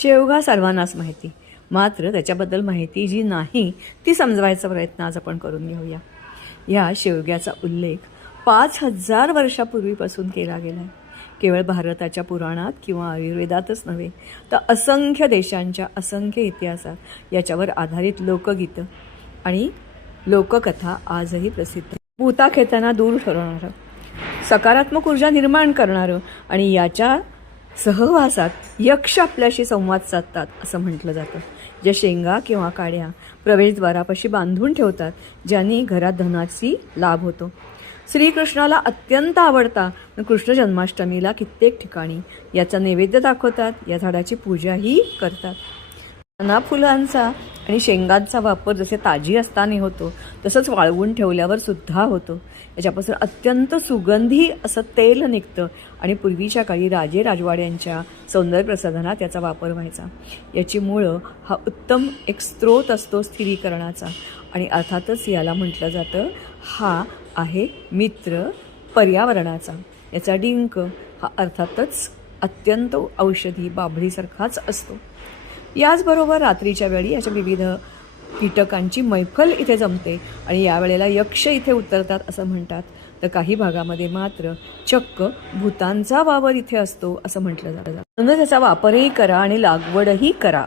शेवगा सर्वांनाच माहिती, मात्र त्याच्याबद्दल माहिती जी नाही ती समजवायचा प्रयत्न आज आपण करून घेऊया. या शेवग्याचा उल्लेख 5000 वर्षापूर्वीपासून केला गेला आहे. केवळ भारताच्या पुराणात किंवा आयुर्वेदातच नव्हे तर असंख्य देशांच्या असंख्य इतिहासात याच्यावर आधारित लोकगीतं आणि लोककथा आजही प्रसिद्ध. भूताक येताना दूर ठरवणारं, सकारात्मक ऊर्जा निर्माण करणारं आणि याच्या सहवासात यक्ष आपल्याशी संवाद साधतात असं म्हटलं जातं. ज्या शेंगा किंवा काड्या प्रवेशद्वारापाशी बांधून ठेवतात, ज्यांनी घरात धनाची लाभ होतो. श्रीकृष्णाला अत्यंत आवडता कृष्ण जन्माष्टमीला कित्येक ठिकाणी याचा नैवेद्य दाखवतात, या झाडाची पूजाही करतात. पाना फुलांचा आणि शेंगांचा वापर जसे ताजी असताना होतो तसंच वाळवून ठेवल्यावर सुद्धा होतो. याच्यापासून अत्यंत सुगंधी असं तेल निघतं आणि पूर्वीच्या काळी राजे राजवाड्यांच्या सौंदर्य प्रसाधनात याचा वापर व्हायचा. याची मुळं हा उत्तम एक स्रोत असतो स्थिरीकरणाचा आणि अर्थातच याला म्हटलं जातं हा आहे मित्र पर्यावरणाचा. याचा डिंक हा अर्थातच अत्यंत औषधी बाभळीसारखाच असतो. याचबरोबर रात्रीच्या वेळी अशा विविध कीटकांची मैफल इथे जमते आणि यावेळेला यक्ष इथे उतरतात असं म्हणतात. तर काही भागामध्ये मात्र चक्क भूतांचा वावर इथे असतो असं म्हटलं जातं. म्हणून त्याचा वापरही करा आणि लागवडही करा.